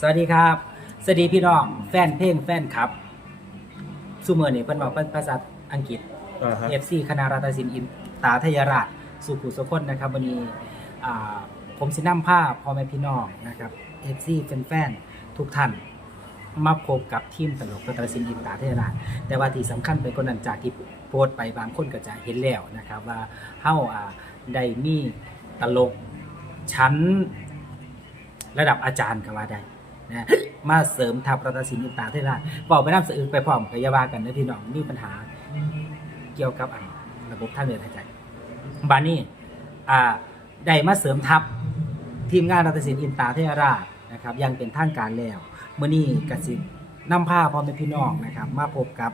สวัสดีครับ สวัสดีพี่น้อง แฟนเพลงแฟนครับซูเมอร์นี่เพิ่นบอกเป็นภาษาอังกฤษอ่าฮะ FC คณะรัตศิลป์อินตาทยราชสุขุสุคนนะครับวันนี้อ่าผมสินำภาพพ่อแม่พี่น้องนะครับ FC แฟนๆทุกท่าน มาพบกับทีมตลกรัตนศิลป์อินตาทยราชแต่ว่าที่สำคัญไปกว่านั้นจากที่โพสต์ไปบางคนก็จะเห็นแล้วนะครับว่าเฮาอ่าได้มีตลกชั้น ระดับอาจารย์ก็ว่าได้นะมาเสริมทัพรัตนศิลป์อินตาทยราชบอกไปน้ำสะอึกไปพร้อมกับยาบากันนะพี่น้องมีปัญหาเกี่ยวกับอันระบบท่างเดินหายใจบานี่อ่าได้มาเสริมทัพทีมงานรัตนศิลป์อินตาเทราชนะครับ ยังเป็นทางการแล้วเมื่อนี้กสินำผ้าพ่อแม่พี่น้องนะครับ มาพบกับ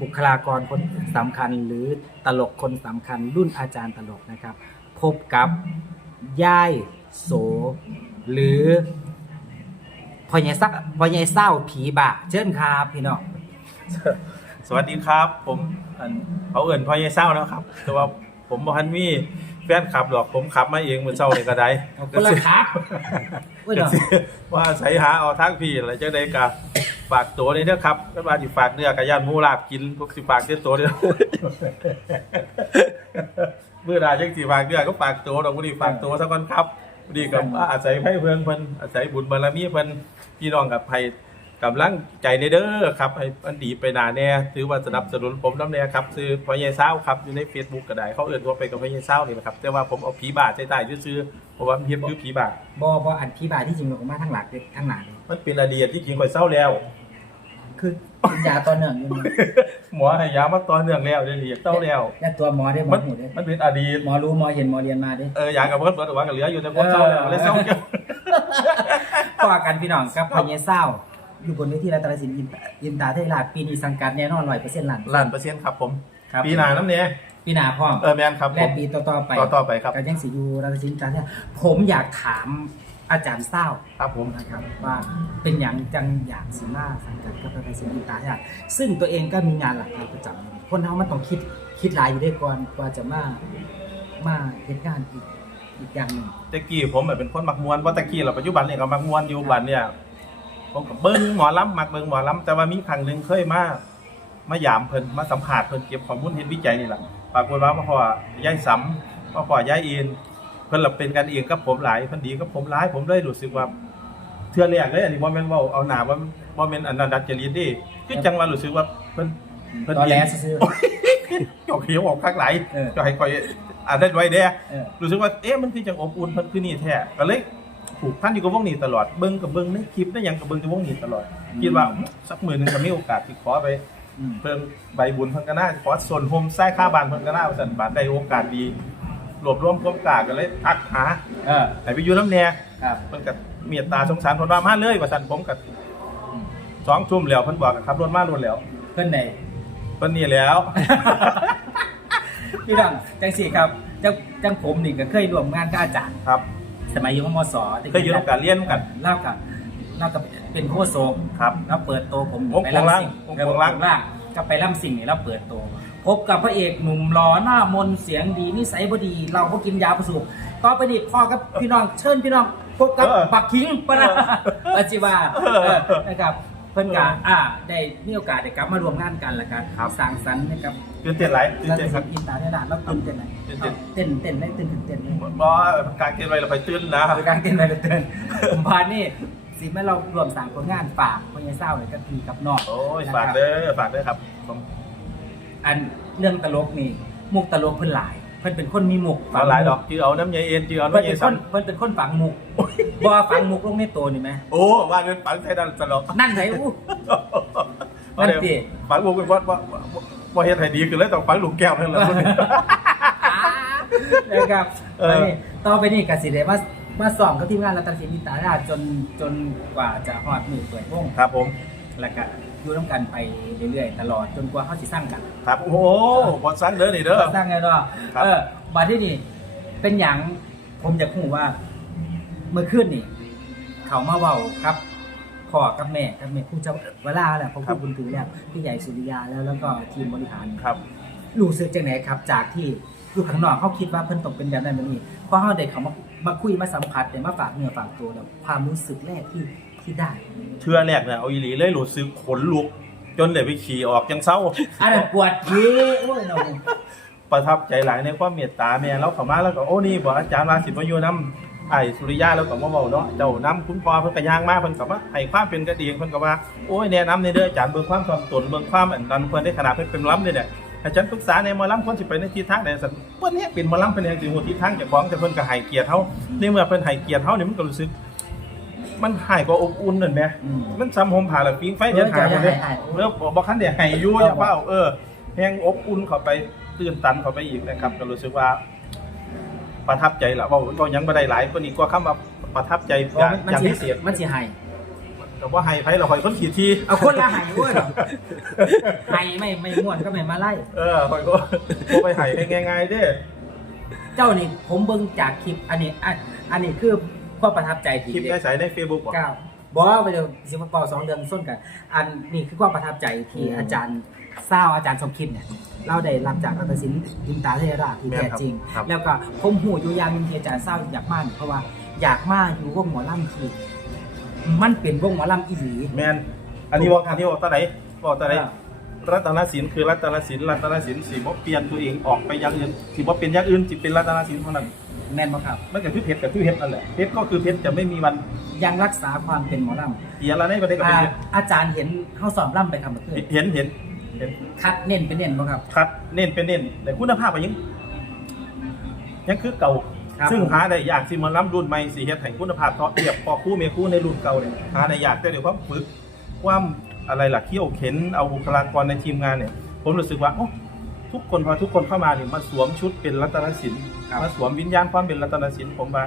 บุคลากรคนสำคัญหรือตลกคนสำคัญรุ่นอาจารย์ตลกนะครับ พบกับย่าย โส หรือพ่อใหญ่ซักพ่อใหญ่เศร้าผีบะเชิญครับพี่น้องสวัสดีครับ ผมอันเขาเอิ่นพ่อเยเศร้าแล้วครับ แต่ว่าผมบอฮันมีแฟนขับหรอกผมขับมาเองเหมือนเศร้าในกระไดเอาคนละครับอุ้ยก็เนาะสิว่าใส่หาเอาทางพี่อะไรจังไดกะฝากตัวนี้เด้อครับก็มาสิฝากเนื้อกับย่านหมูลาบกินพวกสิฝากเนื้อตัวเด้อเมื่อใดจังสิฝากเนื้อก็ฝากตัวดอกบ่ดีฝากตัวซะก่อนครับบ่ ดีกับอาศัยให้เพิ่นเพิ่นอาศัยบุญบารมีเพิ่นพี่น้องกับให้กำลังใจในเด้อครับให้มันดีไปหนาแน่ถือว่าสนับสนุนผมน้ำแน่ครับซื้อพ่อใหญ่เศร้าครับอยู่ใน Facebook ก็ได้เขาเอื่นว่าไปกับพ่อใหญ่เศร้านี่นะครับแต่ว่าผมเอาผีบาทใช้ใต้ซื้อๆเพราะว่ามันเพียบคือผีบาทบอบออันผีบะที่จริงมันก็มาทั้งหลักเลยทั้งหนาเลยมันเป็นอดีตที่จริงข่อยเศร้าแล้ว คือ กินยาตอนเนื่องอยู่นี่หมอให้ยามาต่อเนื่องแล้วเดี๋ยวนี้เศร้าแล้ว แล้วตัวหมอได้หมอมันหูได้มันเป็นอดีตหมอรู้หมอเห็นหมอเรียนมาได้ เออยากับเพิ่นเบิดว่ากับเหลืออยู่แต่ผมเศร้าแล้วเลยเศร้าเกี่ยวก็กันพี่น้องกับพ่อใหญ่เศร้า อยู่บนเวทีรัตนศิลป์อินอินตาเทยราชปีนี้สังกัดแน่นอนร้อยเปอร์เซ็นต์ล้านล้านเปอร์เซ็นต์ครับผม ครับ ปีหน้าน้ำเนี้ยปีหน้าพร้อมเออแมนครับผและม ปีต่อๆไปต่อต่อไปครับกันยังสิอยู่รัตนศิลป์อินตาเทยราชผมอยากถาม อาจารย์เศร้าครับผมนะครับว่าเป็นอย่างจังอยากสิมาสังกัดกับรัฐศิลป์ตาเนี่ยซึ่งตัวเองก็มีงานหลักงานประจำคนเฮามันต้องคิดคิดหลายอยู่ด้วยก่อนกว่าจะมามาเฮ็ดงานอีกอีกอย่างหนึ่งตะกี้ผมแบบเป็นคนมักมวนว่าตะกี้เราปัจจุบันเนี่ยก็มักมวนอยู่บัดเนี่ยผมก็เบิ้งหมอลำมักเบิ้งหมอลำแต่ว่ามีครั้งหนึ่งเคยมามาหยามเพิ่นมาสัมผัสเพิ่นเก็บข้อมูลเฮ็ดวิจัยนี่แหละปรากฏว่ามาพอยายสำมาพอยายเอ็น เพิ่นละเป็นกันเองกับผมหลายเพิ่นดีกับผมหลาย ผมเลยรู้สึกว่าเทื่อแรกเลยอันนี้บ่แม่นเว้าเอาหน้าว่าบ่แม่นอันนั้นดัดจริตเดิคือจังว่ารู้สึกว่าเพิ่นเพิ่นตอนดีแรกซื่อจอกเขียวออกข้างไหลเออ ก็ให้คอยอ่านได้ไว้เด้ๆเออรู้สึกว่าเอ๊ะมันคือจังอบอุ่นมันคือนี่แท้ก็เลยผูกพันอยู่กับวงนี้ตลอดเบิ่งกับเบิ่งในคลิปได้หยังกับเบิ่งกับวงนี้ตลอดคิดว่าอื้อสักมื้อหนึงก็มีโอกาสที่ขอไป อืม เพิ่งใบบุญเพิ่นก็น่าขอส่วนโฮมไส้ค่าบ้านเพิ่นก็น่าว่าซั่นบาดได้โอกาสดี รวบรวมความกล้าก็เลยทักหาเออให้ไปอยู่น้ำแน่ครับเพิ่นก็เมตตาสงสารเพิ่นว่ามาเลยว่าซั่นผมก็สองทุ่มแล้วเพิ่นบอกก็ขับรถมาโดนแล้วเพิ่นไหน เพิ่นนี่แล้ว พี่น้องจังสี่ครับจังจังผมนี่ก็เคยร่วมงานกับอาจารย์ ครับสมัยอยู่มศแต่เคยอยู่ร่วมกันเรียนร่วมกันเล่ากับเล่ากับเป็นโคโซกครับ แล้วเปิดโตวผมวงไปวงล่างสิ่งวงเออวงล่างล่าง ก็ไปล่ำสิ่งนี่แล้วเปิดโตว พบกับพระเอกหนุ่มหล่อหน้ามนต์เสียงดีนิสัยบดี เราก็กินยาประสูบต่อไปนี่พ่อกับพี่น้องเชิญพี่น้องพบกับเออบักคิงปะนะเออปัจจิวาเออเออนะครับเพิ่นกาอ่าได้มีโอกาสได้กลับมารวมงานกันละกันครับ สร้างสรรค์นะครับตื่นเต้นหลายตื่นเราเต้จะนครับ อินตาได้ด่านแล้วตื่นเต้นไหมตื่นเต้น เต้นเต้นได้ตื่นเต้นเลยบ่กลางเกณฑ์ไว้เราไปตื่นนะคือการเต้นไปเต้นผมพานี่สิแม่เรารวมสร้างผลงานฝากคนยังเศร้าเลยกับพี่กับน้องโอ้ยนะครับฝากเด้อ ฝากเด้อครับผม อันเรื่องตลกนี่มุกตลกเพิ่นหลาย เพิ่นเป็นคนมีมุกเอาหลายดอกจือเอาน้ำยาเอ็นจือเอาเพิ่นน้ำเป็ยานคสันนเพิ่นเป็นคนฝังมุกบ่ฝังมุกลงในตัวนี่ไหมโอ้ว่าเงินฝังไทยดันตลกนั่นไงอู้เอาเดี๋ยวนั่นสิ ฝังวงเป็นว่าว่าว่าเฮ็ดให้ดีขึ้นแล้วต้องฝังลูกแก้วนั่นแหละ นะครับเออ ไปนี่ต่อไปนี่ก็สิได้มามาสอนกับทีมงานรัตนศิลป์มิตรราชจนจนกว่าจะฮอดมือเปิดวง ครับผม แล้วก็อยู่ร่วมกันไปเรื่อยๆ ตลอดจนกว่าเขาสิสร้างกันครับ โอ้โหบอลซันเด้อนี่เด้อ สร้างไงเนาะครับ เออบัดที่นี่เป็นอย่างผมอยากพูดว่า เมื่อคืนนี่ เขามาเว้าครับพ่อกับแม่กับแม่ครูเจ้าเวลาแหละผมพูดบุญถือแล้วพี่ใหญ่สุริยาแล้วแล้วก็ทีมบริหาร ครับ รู้สึกจังไหนครับ จากที่อยู่ข้างนอกเขาคิดว่าเพิ่นตกเป็นแบบนั้นแบบนี้เพราะเขาได้เขามามาคุยมาสัมผัสเนี่ยมาฝากเนื้อฝากตัวแล้วความรู้สึกแรกที่ ที่ได้เชื่อแรกเนี่ยเอาอีหลีเลยรู้สึกขนลุก จนเดี๋ยวไปขี่ออกจังเศร้า อันนั้นปวดทีโอ้ยเราประทับใจหลายในความเมตตาแม่แล้วเขามาแล้วก็โอ้นี่บอกอาจารย์มาสิมาอยู่น้ำไอ้สุริยะแล้วก็มาเบาเนาะเจ้าน้ำคุณพ่อเพิ่นก็ย่างมาเพิ่นก็มาให้ความเป็นกระเดียงเพิ่นก็ว่าโอ้ยแนะนำในเด้ออาจารย์เบิ่งความถ่อมตนเบิ่งความอันนั้นเพิ่นได้ขนาดเพิ่นเป็นล้ำเลยเนี่ยอาจารย์ปรึกษาในหมอล้ำคนสิไปในทิศทางใดสันเพิ่นเนี่ยเป็นหมอล้ำเป็นอย่างสิฮู้ทิศทางเจ้าของแต่เพิ่นก็ให้เกียรติเฮาในเมื่อเพิ่นให้เกียรติเฮานี่มันก็รู้สึก มันหายกว่าอบอุ่นนั่นแหมอืม มันซ้ำหมผ่าแล้วปิงไฟเดี๋ยวหายหมดเลยเออจะให้เออบอกคันเดี๋ยวให้อยู่อย่าเฝ้าเออแห้งอบอุ่นเข้าไปตื่นตันเข้าไปอีกนะครับ ก็รู้สึกว่า ประทับใจละเว่าก็ยังไม่ได้หลายก็นี่ก็คำว่าประทับใจอย่างมันอย่างสิพิเศษมันสิให้แต่ว่าให้ไผเราคอยคนขี่ที เอาคนละให้เว้ยให้ไม่ไม่ม่วนก็ไม่มาไล่ เออคอยก็ก็ไปให้ให้ง่ายๆเด้อเจ้านี่ผมเบิ่งจากคลิปอันนี้อันอันนี้คือ ความประทับใจคที่ลิปได้ใส่ใน Facebook บ่เก้าบอกว่าไปเดี๋ยวสิมาเป่าสองเดือนส้นกัน อันนี้คือความประทับใจที่อืมอาจารย์เศร้าอาจารย์สมคิดเนี่ยเราได้รับจากรัตศิลป์ดินตาเทราที่แม่นแท้ครับจริง ครับ แล้วก็ผมหูอยู่อยางหนึงที่อาจารย์เศร้าอยากมากเพราะว่าอยากมากอยู่วงหมอลำคือ มันเป็นวงหมอลำอีหลี แมนอันนี้บอกทางที่บอกตอนไหนบอกตอนไหนอ่า รัตนศิลป์คือรัตนศิลป์รัตนศิลป์สิบ่เปลี่ยนตัวเองออกไปอย่างอื่นสิบ่เป็นอย่างอื่นสิเป็นรัตนศิลป์เท่านั้น แม่นบ่ครับ มันก็คือเพชรกับคือเพชรนั่นแหละเพชรก็คือเพชรจะไม่มีวันยังรักษาความเป็นหมอลำเสียละในประเทศกับอ่าเพชรอาจารย์เห็นเขาสอบล่ำไปครับเมื่อคืนเห็นเห็นเห็นคัดเน้นไปเน้นบ่ครับคัดเน้นเป็นเน้นแต่คุณภาพก็ยังยังคือเก่า ครับ ซึ่งหาได้ยากสิมันล้ำรุ่นใหม่สิเฮ็ดให้คุณภาพเทาะเทียบพอคู่เมคู่ในรุ่นเก่าเนี่ยหาได้ยากแต่เดี๋ยวความฝึกความอะไรล่ะเขี่ยวเข็นเอาบุคลากรในทีมงานเนี่ย ผมรู้สึกว่าโอ้ ทุกคนพอทุกคนเข้ามาเนี่ยมาสวมชุดเป็นรัตนศิลป์ครับ มาสวมวิญญาณความเป็นรัตนศิลป์ผมว่า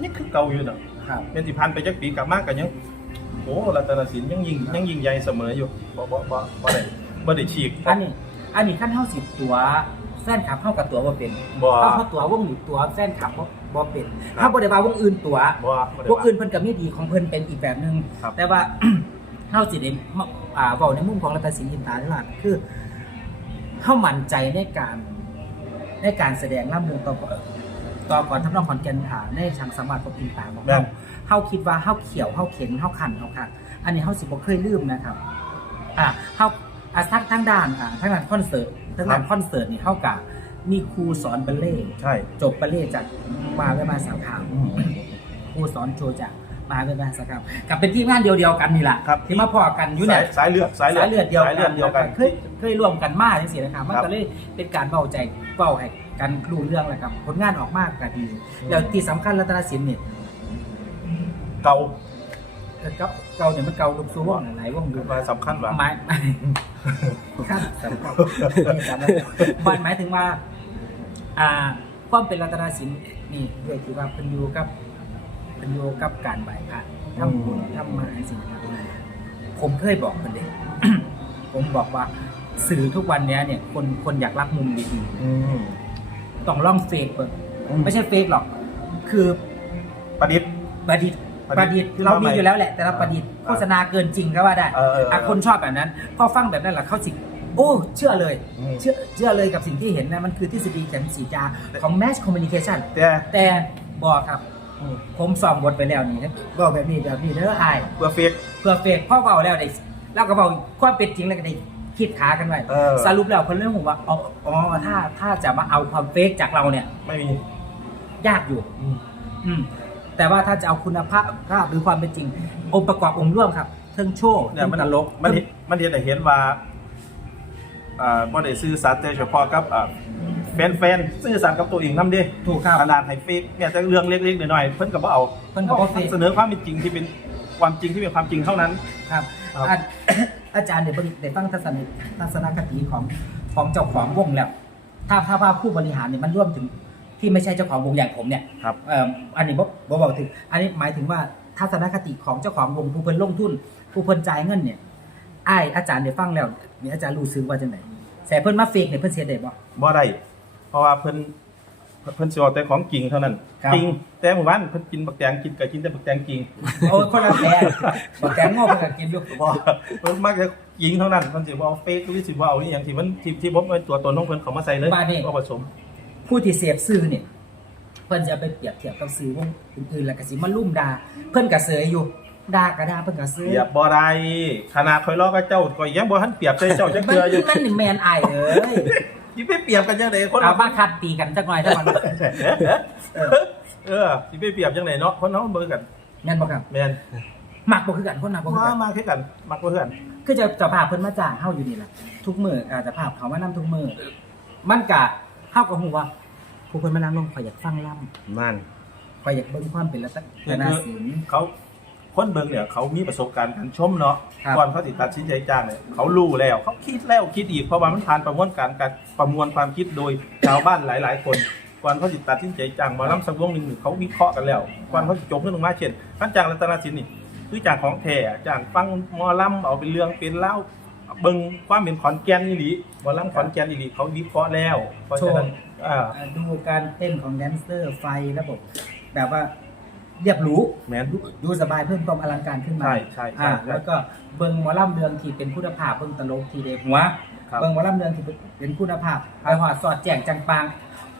นี่คือเก่าอยู่เนาะครับเป็นสิพันไปจักปีกลับมากกันยังโอ้รัตนศิลป์ยังยิงยังยิงใหญ่เสมออยู่บ่บ่บ่บ่ได้บ่ได้ฉีกอันนี้ อันนี้ขั้นเท่าสิบตัวแฟนคลับเข้ากับตัวว่าเป็นบ่ เข้าเขาตัววงหรือตัวแฟนคลับบ่บ่เป็นครับ ถ้าบ่ได้ว่าวงอื่นตัว บ่บ่ได้วงอื่นเพิ่นก็มีดีของเพิ่นเป็นอีกแบบหนึงครับแต่ว่า เฮาสิได้มาอ่าเว้าในมุมของรัตนศิลป์ยินตาที่ว่าคือ เฮามั่นใจในการในการแสดงล่ำวงต่อก่อนต่อก่อนทำนองขอนแก่นค่ะในทางสามารถของอินตาของแม่เฮานเฮาคิดว่าเฮาเขียวเฮาเข็นเฮาขันเฮาคักอันนี้เฮาสิบ่เคยลืมนะครับ อ่าเฮาอ่าทั้งทั้งด้านอ่าทั้งด้านคอนเสิร์ตทั้งด้านคอนเสิร์ตนี่เฮากับมีครูสอนบัลเล่ต์ใช่จบบัลเล่ต์จากมหาวิทยาลัยสาขาครูสอนโจจาก มหาวิทยาลัยสาขากับเป็นที่งานเดียวๆกันนี่แหละครับ ที่มาพอกันอยู่เนี่ยสายสายเลือดสายเลือดสายเลือดเดียวสายเลือดเดียวกันเคยเคยร่วมกันมาจังซี่นะครับมันครับก็เลยเป็นการเบาใจเบาให้กันรู้เรื่องแหละครับ ผลงานออกมากก็ดีแล้วที่สำคัญรัตนศิลป์เนี่ยเก่าเอ่อเก่าเก่าเนี่ยมันเก่าลูกซูว่องหลายวงอยู่มาสำคัญว่า หมายครับสำคัญนี่จำได้มันหมายถึงว่า อ่า ความเป็นรัตนศิลป์นี่ด้วยที่ว่าเพิ่นอยู่กับ เพิ่นอยู่กับการไหว้พระทำบุญทำมาหาสิ่งนะครับผมเคยบอกเพิ่นเด็กผมบอกว่าสื่อทุกวันเนี้ยเนี่ย คนคนอยากรับมุมดีอืมๆต้องลองเฟกเปิดอืมไม่ใช่เฟกหรอก คือประดิษฐ์ประดิษฐ์ประประดิดิษษฐ์ฐ์เรามีอยู่แล้วแหละ แต่เราประดิษฐ์อ่าโฆษณาเกินจริงก็ว่าได้เออเออเอออะคนชอบแบบนั้น พอฟังแบบนั้นแหละเขาสิโอ้เชื่อเลยอืมเชื่อเชื่อเลยกับสิ่งที่เห็นนะ มันคือทฤษฎีแข็งสีจาของ mass communication แต่แต่บอกครับอืม ผมสอมบทไปแล้วนี่บอกแบบนี้แบบนี้เด้ออายเพื่อเฟกเพื่อเฟกพ่อเบาแล้วได้แล้วก็เบาความเป็นจริงแล้วก็ได้คิดขากันไว้เออ สรุปแล้วคนเรื่องผมว่าอ๋ออ๋อถ้าถ้าจะมาเอาความเฟกจากเราเนี่ย ไม่มียากอยู่ อืมอืม แต่ว่าถ้าจะเอาคุณภาพภาพหรือความเป็นจริง องค์ประกอบองค์ร่วมครับเทิงโชว์เนี่ยเทิงมันตลกมันเห็นมันเห็นให้เห็นว่าอ่าบ่ได้ซื่อสัตย์แต่เฉพาะกับอ่า แฟนๆซื่อสัตย์กับตัวเองนำเด้ถูกครับขนาดให้เฟกเนี่ยแต่เรื่องเล็กๆน้อยๆเพิ่นก็บ่เอาเพิ่นก็บ่เฟก เสนอความเป็นจริงที่เป็นความจริงที่เป็นความจริงเท่านั้น ครับครับ อาอาจารย์เดี๋ยวเดี๋ยวตั้งทัศนทัศนคติของของเจ้าของวงแล้ว ถ้าถ้าว่าผู้บริหารเนี่ยมันร่วมถึงที่ไม่ใช่เจ้าของวงอย่างผมเนี่ยครับ เอ่ออันนี้บ่บ่บอกถึง อันนี้หมายถึงว่าทัศนคติของเจ้าของวงผู้เพิ่นลงทุน ผู้เพิ่นจ่ายเงินเนี่ยไอ้ายอาจารย์เดี๋ยวฟังแล้วเนี่ยอาจารย์รู้ซึ้งว่าจังไดแต่เพิ่นมาเฟกเนี่ยเพิ่นเสียได้บ่บ่ได้ เพราะว่าเพิ่นเพิ่นสิเอาแต่ของจริงเท่านั้นครับจริงแต่หมู่บ้านเพิ่นกินบักแตงกินก็กินแต่บักแตงจริงโอ้ยคนละแผลบอกแตงโง่เพิ่นก็กินอยู่บ่เพิ่นมักจะจริงเท่านั้นเพิ่นสิบ่เอาเฟกหรือสิบ่เอาอีหยังที่มันที่ที่บ่เป็นตัวตนของเพิ่นเข้ามาใส่เลยบ้านนี่บ่ผสม ผู้ที่เสพสื่อเนี่ยเพิ่นจะเอาไปเปรียบเทียบกับซื้อวงอื่นๆแล้วก็สิมาลุ่มด่าเพิ่นก็เสยอยู่ด่าก็ด่าเพิ่นก็เสเปยรียบบ่ได้ขนาดคอยล้อกับเจ้าก็ยังบ่ทันเปรียบใส่เจ้าจักมันเทื่ออยู่ มันนี่แมนอายเอ้ย สิไปเปรียบกันจังไดคนเอามาคัดตีกันจักหน่อยจักหน่อยเออสิไปเปรียบจังไดเนาะคนเฮาเบิ่งกันแม่นบ่ครับแม่นมักบ่คือกันคนมักบ่คือมากันมาคือกันมักบ่คือกัน คือจะจะพาเพิ่นมาจ้างเฮาอยู่นี่แหละทุกมื้ออาจจะพาเขามานํทุกมื้อมันก็เฮาก็ฮู้ว่า ผู้เพิ่นมานั่งลงข่อยอยากฟังล่ำนั่นข่อยอยากเบิ่งความเป็นรัตนศิลป์เขา คนเบิ่งเนี่ยเขามีประสบการณ์การชมเนาะครับ ก่อนเขาติดตัดสินใจจ้างเนี่ยเขารู้แล้วเขาคิดแล้วคิดอีกเพราะว่ามันผ่านประมวลการการประมวลความคิดโดยชาวบ้านหลาย ๆ คนก่อนเขาติดตัดสินใจจ้างหมาล้ำสักวงหนึ่งเขาวิเคราะห์กันแล้วก่อนเขาสิจบเรื่องลงมาเช่นท่านจ้างรัตนศิลป์นี่คือจ้างของแท้จ้างฟังหมอลำเอาเป็นเรื่องเป็นเล่าเบิ่งความเป็นขอนแก่นนี่หลีหมอลำขอนแก่นนี่หลีเขาวิเคราะห์แล้วเพราะฉะนั้นอ่า อ่าดูการเต้นของแดนเซอร์ไฟระบบ แบบว่า เรียบหรู้แม่นดูสบายเพิ่มความอลังการขึ้นมาใช่ใช่ใช่อ่าใช่แล้วก็เบิ่งหมอลำเรืองที่เป็นคุณภาพเบิ่งตลกที่เด็หัวครับเบิ่งหมอลำเรืองที่เป็นคุณภาพไปหอดสอดแจงจังปาง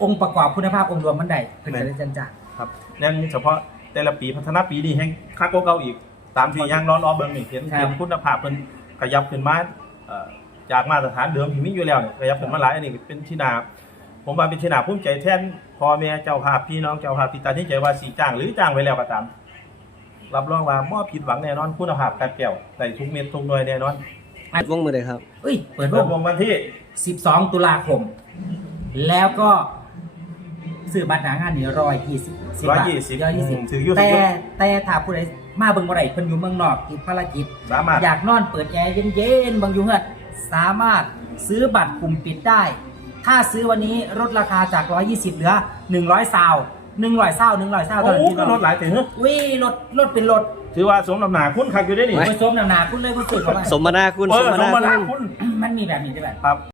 องค์ประกอบคุณภาพองค์รวมมันได้เพิ่นจะได้จันจ่าครับนั่นเฉพาะแต่ละปีพัฒนาปีนี้แห่งคักกว่าเก่าอีกตามที่ย่างร้อนรอเบิ่งนี่เห็นครับเห็นคุณภาพเพิ่นขยับขึ้นมาเอ่อจากมาตรฐานเดิมที่มีอยู่แล้วเนี่ยขยับขึ้นมาหลายอันนี้เป็นที่นา ผมว่าเป็นที่นาภูมิใจแทนพ่อแม่เจ้าภาพพี่น้องเจ้าภาพที่ตัดสินใจว่าสีจ้างหรือจ้างไว้แล้วก็ตาม รับรองว่าบ่ผิดหวังแน่นอนคุณภาพการแก้วได้ทุกเม็ดทุกหน่วยแน่นอนวงมือเลยครับเอ้ยเปิดเริ่วมงวงวันที่ 12 ตุลาคม แล้วก็ซื้อบัตรหนางานนี่ร้อยยี่สิบร้อยยี่สิบร้อยยี่สิบถืออยู่แต่ถืออยู่แต่ถ้าผู้ใดมาเบิ่งบ่ได้เพิ่นอยู่เมืองนอกติดภารกิจ สามารถ อยากนอนเปิดแอร์เย็นๆบางอยู่เฮือดสามารถซื้อบัตรกลุ่มปิดได้ ถ้าซื้อวันนี้ลดราคาจาก 120 เหลือ 100ซาว100ซาว100ซาวโอ้เท่านั้นโหพี่ก็น้องลดหลายถึงวิลดลดเป็นลดถือว่าสมน้ำหนาคุณคักอยู่ได้นี่ไว้ไปสวมหนาๆคุณเลยคุณสุดเข้าไปสมนาคุณเอสอมสมนานาคุณคุณมันมีแบบนี้ใช่ไหมครับ